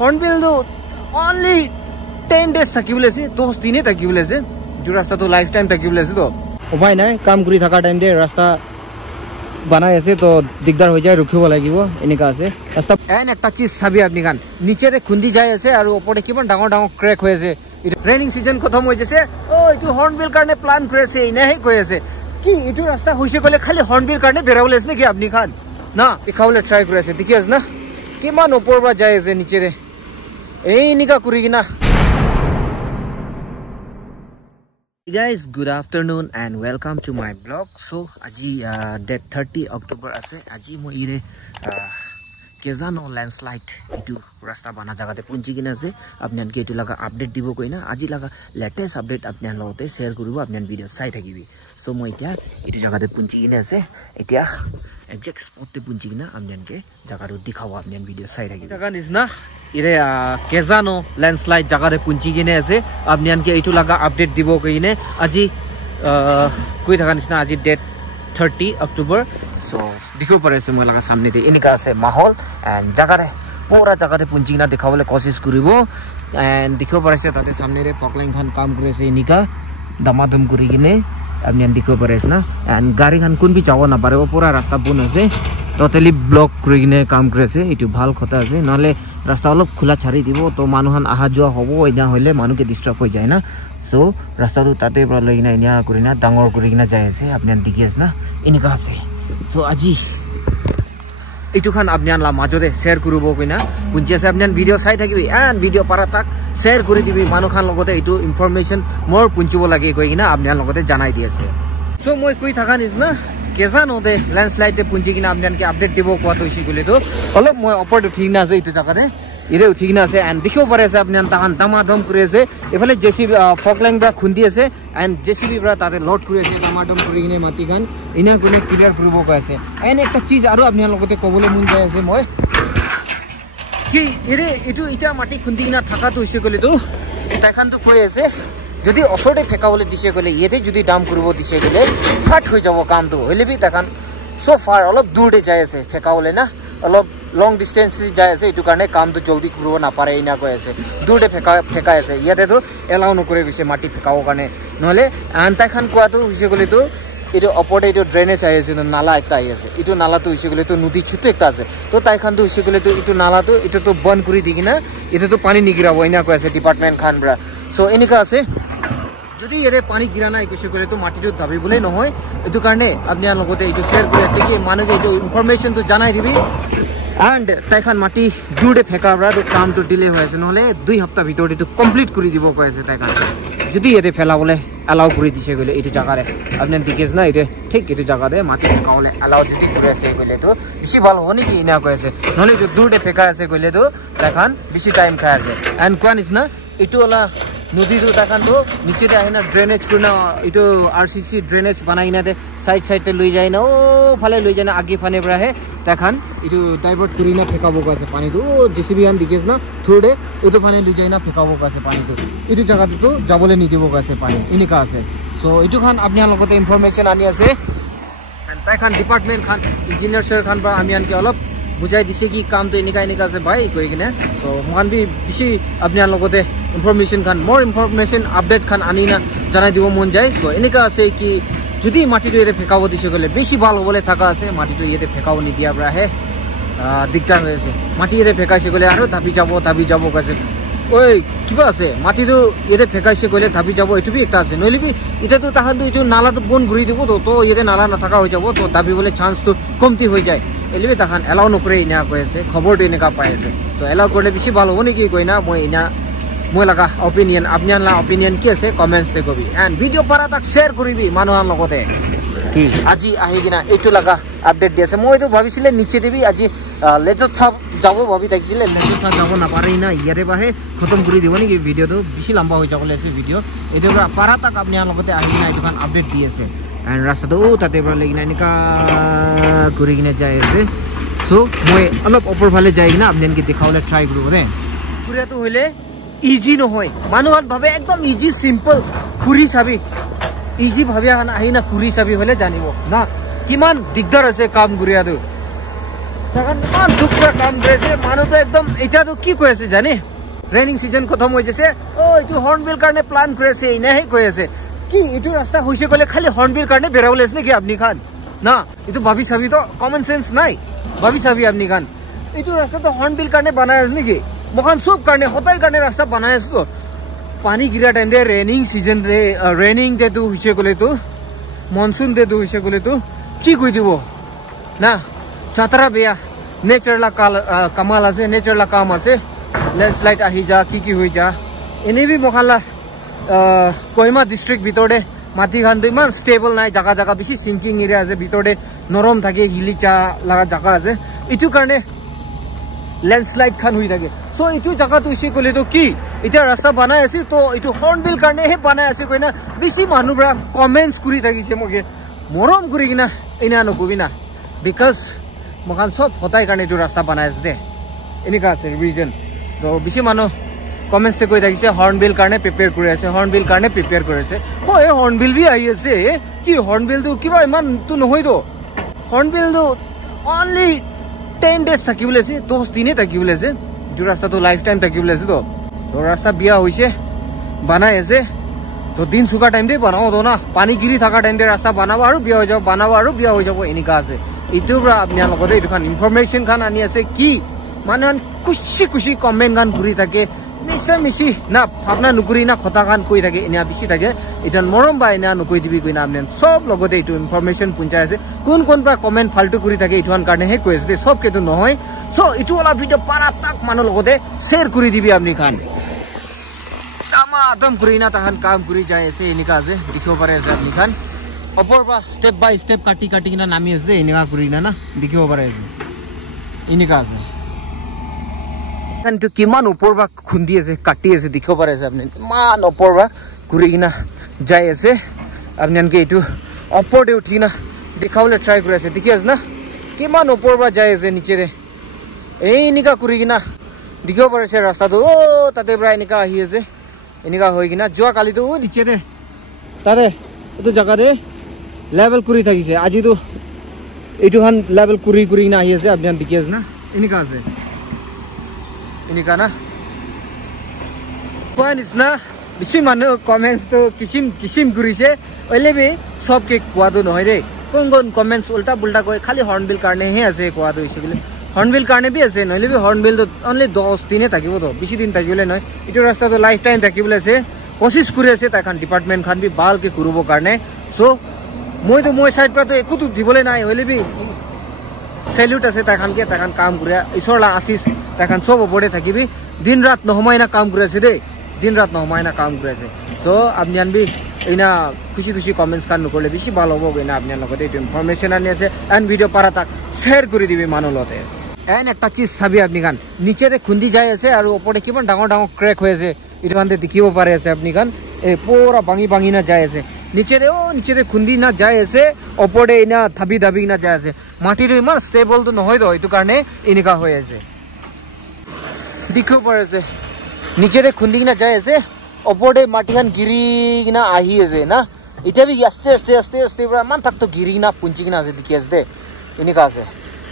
Hornbill তো only 10 days থাকিবলে আছে 10 দিনে থাকিবলে আছে যে রাস্তা তো লাইফ টাইম থাকিবলে আছে তো উপায় নাই কাম কৰি থাকা টাইম দে রাস্তা বানাই আছে তো দিগদার হৈ যায় রুখিব লাগিব এনেকা আছে রাস্তা এন একটা চিজ চাবি আপনি খান নিচেৰে খুন্দি যায় আছে আৰু ওপৰে কিমান ডাঙৰ ডাঙৰ ক্ৰেক হৈ আছে ৰেইনিং সিজন খতম হৈ যাছে ও এটো হৰ্নবিল কাৰণে প্লান কৰি আছে ইনাহে কৈ আছে কি এটো ৰাস্তা হইছে কলে খালি হৰ্নবিল কাৰণে বেৰাবলে আছে নেকি আপনি খান না দেখাবলে ট্ৰাই কৰি আছে দেখি আছে না কিমান ওপৰ পৰা যায় আছে নিচেৰে এই নিকা কৰি কিনা guys good afternoon and welcome to my blog so aji date 30 October ase aji moi ire kezano landslide itu rasta bana jaga te punchi kina ase apnan ke itu laga update dibo koina aji laga latest update apnan lote share koribo apnan video sai thakibi so moi tia itu jaga te punchi kina ase etia exact spot te punchi kina apnan ke jaga ro dikhawa apnan video sai thakibi jaga nisna ire kezano landslide jaga de punchi kine ase apnian ke itu laga update dibo kine aji koi thaka nisna aji date 30 October so dikho pare ase moi laga samne de inika ase mahol and jaga de pura jaga de punchi na dikhawale koshish koribo and dikho pare ase tate samne re poklang khan kam kore ase inika damadam kori kine apnian dikho pare ase na and gari khan kun bi jawa na pare pura rasta bun ase totally block kori kine kam kore ase itu bhal khota ase nale রাস্তা অলপ খোলা ছাড়ি দিব তো মানুহান আহা যোৱা হ'ব এনা হইলে মানুকে ডিস্টাৰ্ব হৈ যায় না সো ৰাস্তাটো তাতে পৰা লৈ কিনা এনা কৰি না ডাঙৰ কৰি কিনা যায় আছে আপনিয়ান দেখি আছে না এনেকা আছে সো আজি এইটো খান আপনিয়ান লা মাজতে শেয়ার কৰিব কইনা পুঞ্জি আছে আপনিয়ান ভিডিও চাই থাকিবি এন্ড ভিডিও পাৰা তাক শেয়াৰ কৰি দিবি মানুখান লগতে এইটো ইনফৰমেশন মোৰ পুঞ্জিব লাগে কই কিনা আপনিয়ান লগতে জানাই দি আছে সো মই কই থাকা নিছনা কেজানো দে ল্যান্ডস্লাইড তে পুঞ্জি কিনা আপনিয়ান কে আপডেট দিব কোৱাটো হৈছে গলে তো অলপ মই অপৰ উঠি না আছে এইটো জায়গাতে ইৰে উঠি কিনা আছে এন্ড দেখিব পাৰে আছে আপনিয়ান তাহান দামাদম কৰি আছে এফালে জেসিবি ফকলাইন ব্ৰা খুন্দি আছে এন্ড জেসিবি ব্ৰা তাতে লোড কৰি আছে দামাদম কৰি কিনে মাটি খান ইনা কোনে ক্লিয়াৰ কৰিব কৈ আছে এন্ড একটা চিজ আৰু আপনিয়ান লগতে কবলে মন যায় আছে মই কি ইৰে ইটো ইটা মাটি খুন্দি কিনা থাকাটো হৈছে গলে তো তাখান তো কৈ আছে যদি অসৰতে ফেকাবলে দিছে গলে ইয়েতে যদি দাম কৰিব দিছে গলে ফাট হৈ যাব কামটো হইলে বি তাখান সো ফার অলপ দূৰতে যায় আছে ফেকাবলে না অলপ লং ডিস্টেন্স যায় আছে এটো কাৰণে কামটো জলদি কৰিব না পাৰে ইনা কৈ আছে দূৰতে ফেকাই আছে ইয়াতে তো এলাও নকৰে গৈছে মাটি ফেকাও কাৰণে নহলে আনতাখান কোৱাটো হৈছে গলে তো এটো অপৰতে এটো ড্রেনেজ আই আছে নালা একটা আই আছে এটো নালাটো হৈছে গলে তো নদী ছোট একটা আছে তো তাইখান তো হৈছে গলে তো এটো নালাটো এটো তো বন্ধ কৰি দি কিনা এটো তো পানী নিগিৰাব ইনা কৈ আছে ডিপাৰ্টমেন্ট খান ব্ৰা সো এনিকা আছে যদি এৰে পানী গিৰা নাই কৈছে গলে তো মাটিটো দাবিবলে নহয় এটো কাৰণে আপনিয়ান লগতে এটো শেয়াৰ কৰি আছে কি মানুহে এটো ইনফৰমেশন তো জানাই দিবি এন্ড তাইখান মাটি দূৰতে ফেকাবৰা তো কামটো ডিলে হৈ আছে নহলে 2 সপ্তাহ ভিতৰত এটো কমপ্লিট কৰি দিব কৈ আছে তাইখান যদি এতে ফেলাবলে এলাও কৰি দিছে গলে এটো জাগাৰে আপনিয়ান দিকেছ না এতে ঠিক এটো জাগাৰে মাটি ফেকাবলে এলাও যদি কৰি আছে গলে তো বেছি ভাল হ'ব নেকি ইনা কৈ আছে নহলে এটো দূৰতে ফেকা আছে গলে তো তাইখান বেছি টাইম খাই আছে এন্ড কোৱানিছ না এটো ওলা নদীটো তাখান তো নিচেতে আহে না ড্ৰেনেজ কৰি না এটো আরসিসি ড্রেনেজ বানাই না দে সাইড সাইডতে লৈ যায় না ও ফালে লৈ যায় না আগে ফানে পৰা হে তাখান এটো ডাইভাৰ্ট কৰি না ফেকাব আছে পানীটো জেসিবি আন দিকেছ না থোড়ে ওটো ফানে লৈ যায় না ফেকাব আছে পানীটো এটো জায়গাটো তো যাবলে নিদিব আছে পানী এনেকা আছে সো এটো খান আপনিয়ান লগতে ইনফরমেশন আনি আছে তাইখান ডিপার্টমেন্ট খান ইঞ্জিনিয়ার স্যার খান বা আমি আনকে অলপ বুঝাই দিছে কি কাম তো এনেকা এনেকা আছে ভাই কই কিনে সো মান বি বেশি আপনিয়ান লগতে ইনফরমেশন খান মোর ইনফরমেশন আপডেট খান আনি না জানাই দিব মন যায় সো এনেকা আছে কি যদি মাটিটো এতে ফেকাব দিছে গলে বেশি ভাল হবলে থাকা আছে মাটিটো এতে ফেকাব নি দিয়া ব্রা হে দিগদার হৈ আছে মাটি এতে ফেকাইছে গলে আৰু দাবি যাব কাছে ওই কিবা আছে মাটিটো এতে ফেকাইছে গলে দাবি যাব এটো বি একটা আছে নলিবি এটা তো তাহান তো নালা তো বন ঘুরি দিব তো এতে নালা না থাকা হৈ যাব তো দাবি বলে চান্স তো কমতি হৈ যায় এলিবি তাহান এলাও নকৰে ইনা কৈ আছে খবৰটো এনেকা পাই আছে সো এলাও কৰিলে বেছি ভাল হ'ব নেকি কই না মই ইনা মই লাগা অপিনিয়ন আপনিয়ান লা অপিনিয়ন কি আছে কমেন্টস তে কবি এন্ড ভিডিও পাৰা তাক শেয়াৰ কৰিবি মানুহৰ লগতে কি আজি আহি কিনা এইটো লাগা আপডেট দি আছে মই তো ভাবিছিলে নিচে দিবি আজি লেজত ছাপ যাব ভাবি থাকিছিলে লেজত ছাপ যাব না পারে না ইয়াৰে বাহে খতম কৰি দিব নেকি ভিডিওটো বেছি লম্বা হৈ যাবলৈ আছে ভিডিও এইটো পাৰা তাক আপনিয়ান লগতে আহি কিনা এইটো আপডেট দি আছে এন্ড ৰাস্তাটো তাতে পৰা লাগি না এনেকা কৰি কিনা যায় আছে সো মই অলপ ওপৰ ফালে যাই কিনা আপনিয়ানকে দেখাবলৈ ট্ৰাই কৰিব দে পুৰাটো হইলে ইজি নহয় মানুহত ভাবে একদম ইজি সিম্পল কুৰি চাবি ইজি ভাবিয়া আহি না কুৰি চাবি হলে জানিব না কিমান দিগদাৰ আছে কাম গুৰিয়াটো তাহান ইমান দুখ পৰা কাম কৰিছে মানুহটো একদম এতিয়াতো কি কৈ আছে জানি ৰেইনিং সিজন খতম হৈ গৈছে ও এইটো হৰ্নবিল কাৰণে প্লান কৰি আছে ইনাহে কৈ আছে কি এইটো ৰাস্তা হৈছে কলে খালি হৰ্নবিল কাৰণে বেৰাবলৈ আছে নেকি আপনি খান না এইটো ভাবি চাবি তো কমন সেন্স নাই ভাবি চাবি আপনি খান এইটো ৰাস্তা তো হৰ্নবিল কাৰণে বনাই আছে নেকি মহান সব কাৰণে হতাই কাৰণে ৰাস্তা বনাই আছে তো পানী গিৰা টাইম দে ৰেইনিং সিজন দে ৰেইনিং দে তো হৈছে কলে তো মনসুন দে তো হৈছে কলে তো কি কৈ দিব না ছাত্রা বেয়া নেচার লা কামাল আছে নেচার লা কাম আছে ল্যান্ডস্লাইড আহি যা কি হৈ যা এনে বি মখালা কোহিমা ডিস্ট্রিক্ট ভিতরে মাটি খান ইমান স্টেবল নাই জায়গা জায়গা বেশি সিঙ্কিং এরিয়া আছে ভিতরে নরম থাকে হিলিচা লাগা জায়গা আছে ইটু কারণে ল্যান্ডস্লাইড খান হৈ থাকে সো ইটু জায়গা তো ইসে কলে তো কি এটা রাস্তা বানাই আছে তো ইটু হর্নবিল কারণে হে বানাই আছে কইনা বেশি মানুষরা কমেন্টস করি থাকিছে মকে মরম করি কিনা এনা নকবি না বিকজ মখান সব হতাই কাৰণে এইটো ৰাস্তা বনাই আছে দে এনেকা আছে ৰিজন তো বেছি মানুহ কমেন্টছে কৈ থাকিছে হৰ্নবিল কাৰণে প্ৰিপেয়াৰ কৰি আছে হৰ্নবিল কাৰণে প্ৰিপেয়াৰ কৰি আছে হয় হৰ্নবিল বি আহি আছে কি হৰ্নবিলটো কিবা ইমান তো নহয় তো হৰ্নবিলটো অনলি 10 days থাকিবলৈ আছে 10 দিনে থাকিবলৈ আছে এইটো ৰাস্তাটো লাইফ টাইম থাকিবলৈ আছে তো ৰাস্তা বিয়া হৈছে বনাই আছে তো দিন চুকা টাইম দে বনাও তো না পানী গিৰি থকা টাইম দে ৰাস্তা বনাব আৰু বিয়া হৈ যাব বনাব আৰু বিয়া হৈ যাব এনেকা আছে ইটোৰ পৰা আপনি লগতে এইটো খান ইনফৰমেশ্যন খান আনি আছে কি মানুহ খুশি খুশি কমেন্ট গান ঘূৰি থাকে মিছি না ভাবনা নুকুৰি না কথা গান কৈ থাকে এনে বেছি থাকে এটা মৰম বা এনে নকৈ দিবি কইনা আপনি সব লগতে এইটো ইনফৰমেশ্যন পঞ্চায় আছে কোন পৰা কমেন্ট ফাল্টু কৰি থাকে এইটোৰ কাৰণে হে কৈ আছে সব কেটো নহয় সো এইটো ওলা ভিডিও পাৰা তাক মানুহ লগতে শ্বেয়াৰ কৰি দিবি আপনি খান তামা আদম কৰি না তাহান কাম কৰি যায় আছে এনেকা আছে দেখিব পাৰে আছে আপনি খান ওপৰ পৰা স্টেপ বাই স্টেপ কাটি কাটি কিনা নামি আছে এনেকা কৰি না দেখিব পাৰে আছে এনেকা আছে কিন্তু কিমান ওপৰ পৰা খুন্দি আছে কাটি আছে দেখিব পাৰে আছে আপনি ইমান ওপৰ পৰা ঘূৰি কিনা যাই আছে আপনি আনকি এইটো ওপৰতে উঠি কিনা দেখাবলৈ ট্ৰাই কৰি আছে দেখি আছে না কিমান ওপৰ পৰা যাই আছে নিচেৰে এই এনেকা কৰি কিনা দেখিব পাৰে আছে ৰাস্তাটো ও তাতে পৰা এনেকা আহি আছে এনেকা হৈ কিনা যোৱা কালিতো ও নিচেৰে তাৰে এইটো জাগাৰে লেভেল কৰি থাকিছে আজিতো এইটো খান লেভেল কৰি কিনা আহি আছে আপনি দেখি আছে না এনেকা আছে এনেকা না কোৱা নিচিনা বেছি মানুহ কমেন্টছটো কিচিম কৰিছে ওইলেবি সবকে কোৱাটো নহয় দেই কোন কমেন্টছ উল্টা পুল্টা কৈ খালি হৰ্নবিল কাৰণেহে আছে কোৱাটো হৈছে বুলি হৰ্নবিল কাৰণে বি আছে নহলে বি হৰ্নবিলটো অনলি 10 দিনে থাকিব তো বেছি দিন থাকিবলৈ নহয় এইটো ৰাস্তাটো লাইফ টাইম থাকিবলৈ আছে কোচিছ কৰি আছে তাইখন ডিপাৰ্টমেণ্ট খান বি ভালকে কৰিব কাৰণে সো মই সাইড পৰা তো একোতো দিবলৈ নাই হলে বি সেলুট আছে তাইখানকে তাইখান কাম কৰে ঈশ্বৰলা আশিস তাইখান সব ওপৰতে থাকিবি দিন ৰাত নহমাই না কাম কৰি আছে দেই দিন ৰাত নহমাই না কাম কৰি আছে সো আপনি আনবি এইনা খুশি কমেন্টস কান নকৰিলে বেছি ভাল হ'ব গইনা আপনি লগতে এইটো ইনফৰমেশ্যন আনি আছে এণ্ড ভিডিও পাৰা তাক শ্বেয়াৰ কৰি দিবি মানুহ লগতে এন একটা চিজ চাবি আপনি খান নিচেৰে খুন্দি যাই আছে আৰু ওপৰতে কিমান ডাঙৰ ক্ৰেক হৈ আছে এইটো কানতে দেখিব পাৰে আছে আপনি খান এই পুৰা ভাঙি না যাই আছে নিচেৰে খুন্দি না যাই আছে ওপৰতে ইনা থাবি না যাই আছে মাটিটো ইমান ষ্টেবল তো নহয় তো এইটো কাৰণে এনেকা হৈ আছে দেখিব পাৰে আছে নিচেৰে খুন্দি কিনা যাই আছে ওপৰতে মাটিখান গিৰি কিনা আহি আছে না এতিয়া বি আস্তে পৰা মান থাকতো গিৰি কিনা পুঞ্চি কিনা আছে দেখি আছে দে এনেকা আছে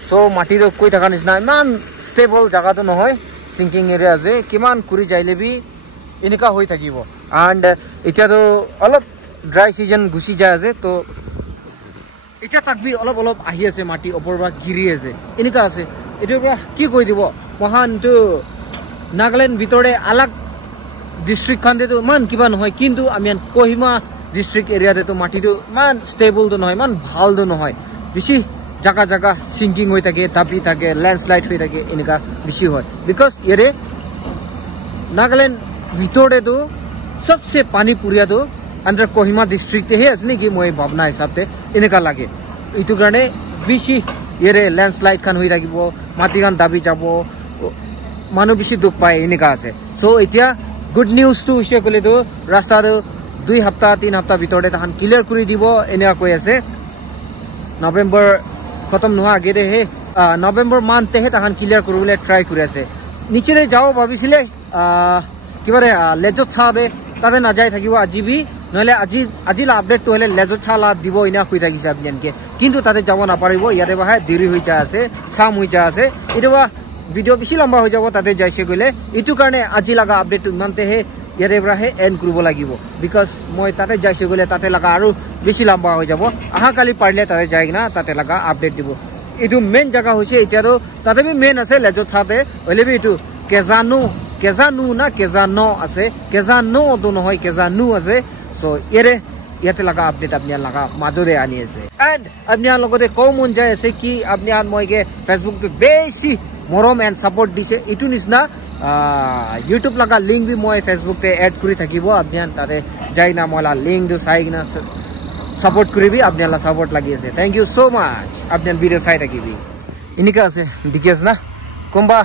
সো মাটিটো কৈ থকা নিচিনা ইমান ষ্টেবল জাগাটো নহয় সিঙ্কিং এৰিয়া আছে কিমান কৰি যাইলে বি এনেকা হৈ থাকিব এণ্ড এতিয়াতো অলপ ড্রাই সিজন গুছি যায় আছে তো এটা তাক বি অলপ আহি আছে মাটি ওপৰ পৰা গিৰি আছে এনেকা আছে এটোৰ পৰা কি কৈ দিব মহানটো নাগালেণ্ড ভিতৰে আলাগ ডিস্ট্রিক্ট খান তো মান কিবা নহয় কিন্তু আমি কোহিমা ডিস্ট্রিক্ট এরিয়াতে তো মাটিটো মান স্টেবল তো নহয় মান ভাল তো নহয় বেছি জায়গা সিঙ্কিং হৈ থাকে দাবি থাকে ল্যান্ডস্লাইড হৈ থাকে এনেকা বেছি হয় বিকজ ইয়াৰে নাগালেণ্ড ভিতৰে তো सबसे पानी पुरिया तो अंदर कोहिमा डिस्ट्रिक्ट है असने की मोय भावना हिसाब से इनका लागे इतु करने बेसी येरे लैंडस्लाइड खान होई राखिबो माटी खान दाबी जाबो मानु बेसी दुख पाए इनका আছে सो इতিয়া गुड न्यूज तो उसे कले तो रास्ता तो 2 हफ्ता 3 हफ्ता ভিতৰতে তাহান ক্লিয়াৰ কৰি দিব এনেকা কৈ আছে নৱেম্বৰ খতম নোৱা আগে দে হে নৱেম্বৰ মান্থতে হে তাহান ক্লিয়াৰ কৰিবলৈ ট্ৰাই কৰি আছে নিচেৰে যাও ভাবিছিলে কিবাৰে লেজত ছাদে তাতে না যাই থাকিব আজি বি নহলে আজিলা আপডেট তো হলে লেজত ছালা দিব ইনা কই থাকিছে আপনিকে কিন্তু তাতে যাব না পারিব ইয়াতে বাহে দেরি হৈ যা আছে সাম হৈ যা আছে এটোবা ভিডিও বেশি লম্বা হৈ যাব তাতে যাইছে গলে ইটু কারণে আজি লাগা আপডেট ইমানতে হে ইয়াতে বাহে এন্ড কৰিব লাগিব বিকজ মই তাতে যাইছে গলে তাতে লাগা আৰু বেশি লম্বা হৈ যাব আহা কালি পারলে তাতে যাই না তাতে লাগা আপডেট দিব ইটু মেইন জায়গা হৈছে এতিয়া তো তাতে বি মেইন আছে লেজত ছাতে হলে বি ইটু কেজানু না কেজানো আছে কেজানো তো নহয় কেজানু আছে সো ইয়াতে লাগা আপডেট আপনি লাগা মাজরে আনি আছে এন্ড আপনি লগতে কম মন যায় আছে কি আপনি আর মইকে ফেসবুক তে বেশি মরম এন্ড সাপোর্ট দিছে ইটু নিসনা ইউটিউব লাগা লিংক বি মই ফেসবুক তে এড কৰি থাকিব আপনি তাতে যাই না মলা লিংক দু চাই না সাপোর্ট করিবি আপনি লা সাপোর্ট লাগি আছে থ্যাংক ইউ সো মাচ আপনি ভিডিও চাই থাকিবি ইনিকা আছে দেখি আছে না কোনবা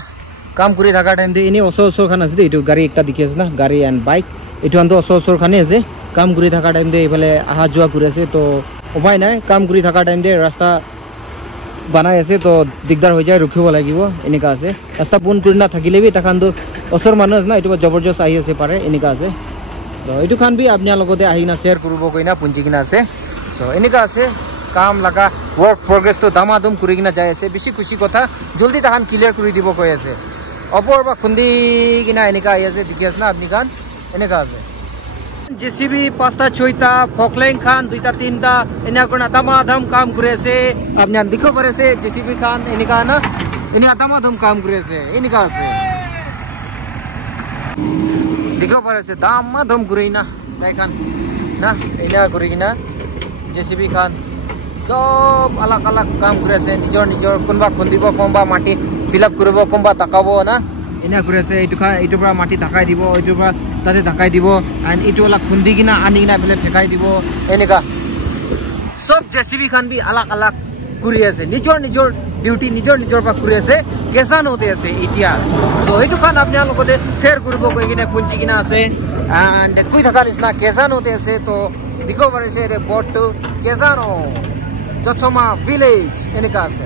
কাম কৰি থাকা টাইম দে ইনি ওসর খান আছে এটু গাড়ি একটা দেখি আছে না গাড়ি এন্ড বাইক এটু আন্দো ওসর খানে আছে কাম কৰি থাকা টাইম দে ইফালে আহা যোৱা কৰি আছে তো উপায় নাই কাম কৰি থাকা টাইম দে ৰাস্তা বানাই আছে তো দিগদাৰ হৈ যায় ৰখিব লাগিব এনেকা আছে ৰাস্তা বন কৰি না থাকিলে বি তাখানটো ওচৰ মানুহ আছে না এটু জবৰদস্ত আহি আছে পাৰে এনেকা আছে তো এটু খান বি আপনি লগতে আহি না শেয়ার কৰিব কইনা পুঞ্জি কিনা আছে তো এনেকা আছে কাম লাগা ওয়াৰ্ক প্ৰগ্ৰেস তো দামাদম কৰি কিনা যায় আছে বেশি খুশি কথা জলদি তাহান ক্লিয়াৰ কৰি দিব কৈ আছে অপর বা খুন্দি কিনা এনেকা আহি আছে দেখি আছে না আপনি খান এনেকা আছে जेसीबी 5টা 6টা ফকলেং খান 2টা 3টা এনা কোনা দামাদম কাম কৰি আছে আপনি দেখো পাৰে আছে जेसीबी খান এনেকা না এনি দামাদম কাম কৰি আছে এনেকা আছে দেখো পাৰে আছে দামাদম কৰি না তাই খান না এনা কৰি কিনা जेसीबी খান সব আলাক আলাক কাম কৰি আছে নিজৰ কোনবা খুন্দিব কোনবা মাটি ফিল আপ কৰিব কোনবা তাকাব না এনা কৰি আছে এইটো পৰা মাটি ঢাকাই দিব এইটো পৰা তাতে ঢাকাই দিব এন্ড এইটো অলপ খুন্দি কিনা আনি কিনা ফেলে ফেকাই দিব এনেকা সব जेसीबी খান বি আলাক আলাক কৰি আছে নিজৰ ডিউটি নিজৰ পৰা কৰি আছে কেসান হতে আছে এতিয়া সো এইটো খান আপনি লগতে শেয়ার কৰিব কই কিনা পুঞ্জি কিনা আছে এন্ড কই থাকা নিছনা কেসান হতে আছে তো দেখো পারেছে রে বটটো কেসানো জছমা ভিলেজ এনেকা আছে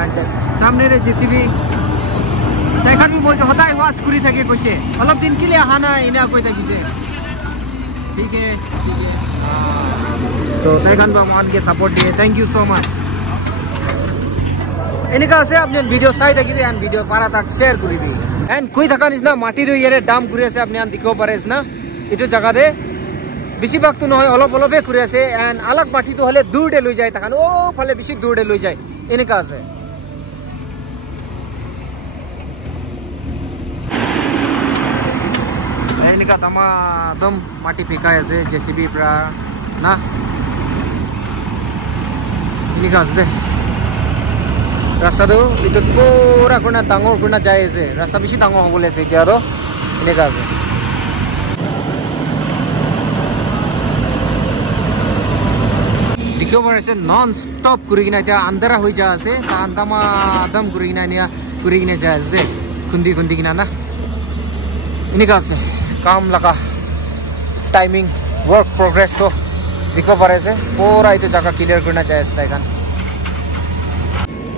এন্ড সামনে রে जेसीबी দেখান মই হদাই ওয়াচ কৰি থাকি কৈছে অলপ দিন কিলে আহা না ইনা কৈ থাকিছে ঠিক আছে সো দেখান বা মনকে সাপোর্ট দিয়ে থ্যাংক ইউ সো মাচ এনেকা আছে আপনি ভিডিও চাই থাকিবি এন্ড ভিডিও পারা তাক শেয়ার কৰিবি এন্ড কই থাকা নিছনা মাটি দই ইয়াৰে দাম কৰি আছে আপনি দেখো পাৰেছ না এটো জায়গাতে বেশি ভাগ তো নহয় অলপে কৰি আছে এন্ড আলাক মাটি তো হলে দূৰতে লৈ যায় তাখান ও ফলে বেশি দূৰতে লৈ যায় এনেকা আছে এনেকা দামাদম মাটি ফেকাই আছে जेसीबी পৰা না এনেকা আছে দে ৰাস্তাটো ইটো পুৰা কোনা ডাঙৰ কোনা যায় আছে ৰাস্তা বেশি ডাঙৰ হবলে আছে এতিয়া আৰু এনেকা আছে দেখিব পাইছে নন স্টপ কৰি কিনা এতিয়া আন্ধাৰা হৈ যা আছে দামাদম কৰি কিনা নিয়া কৰি কিনা যায় আছে দে খুন্দি কিনা না এনেকা আছে কাম লাগা টাইমিং ওয়ার্ক প্রোগ্রেস তো দেখো পারে আছে পুরা এইটো জায়গা ক্লিয়ার কৰি না যায় আছে তাইখান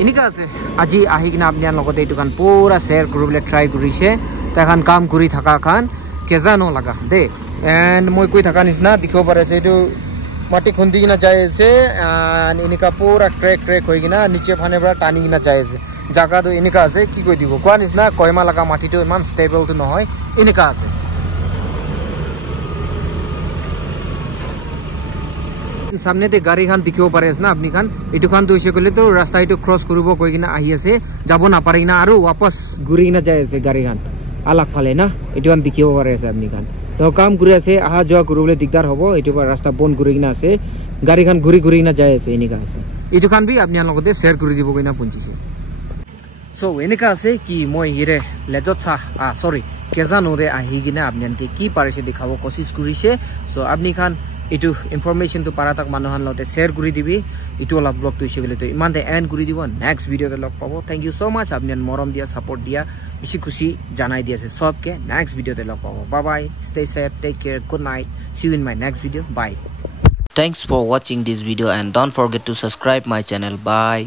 এনেকা আছে আজি আহি কিনা আপনি লগতে এইটো কান পুরা শেয়ার কৰিবলৈ ট্ৰাই কৰিছে তাইখান কাম কৰি থাকা খান কেজানো লাগা দে এন্ড মই কৈ থাকা নিছনা দেখো পারে আছে এইটো মাটি খুন্দি কিনা যায় আছে এনেকা পুরা ট্রেক হৈ কিনা নিচে ফানে পৰা টানি কিনা যায় আছে জায়গাটো এনেকা আছে কি কৈ দিব কোৱা নিছনা কয়মা লাগা মাটিটো ইমান স্টেবল তো নহয় এনেকা আছে সামনে তে গাড়ি খান দেখিব পারে আছে না আপনি খান এটু খান তো কইলে তো রাস্তা এটু ক্রস কৰিব কই কিনা আহি আছে যাব না পাৰে না আৰু वापस ঘুরি কিনা যায় আছে গাড়ি খান আলাক ফালে না এটু খান দেখিব পারে আছে আপনি খান তো কাম কৰি আছে আহা যোৱা কৰিবলৈ দিগদার হ'ব এটু রাস্তা বন ঘুরি কিনা আছে গাড়ি খান ঘুরি কিনা যায় আছে এনেকা আছে এটু খান বি আপনি লগতে শেয়ার কৰি দিব কইনা পুঞ্জিছে সো এনেকা আছে কি মই হিৰে লেজত সৰি কেজানোৰে আহি কিনা আপনি কি পাৰিছে দেখাব কোশিশ কৰিছে সো আপনি খান এটু ইনফৰমেশন তো পাৰা তাক মানুহান লতে শেয়াৰ কৰি দিবি এটু অলপ ব্লগ তো ইসে তো ইমানতে এন্ড কৰি দিব নেক্সট ভিডিওতে লগ পাবো থ্যাংক ইউ সো মাচ আপনি মরম দিয়া সাপোর্ট দিয়া বেশি খুশি জানাই দিয়েছে সবকে নেক্সট ভিডিওতে লগ পাবো bye bye stay safe take care good night see you in my next video bye Thanks for watching this video and don't forget to subscribe my channel. Bye.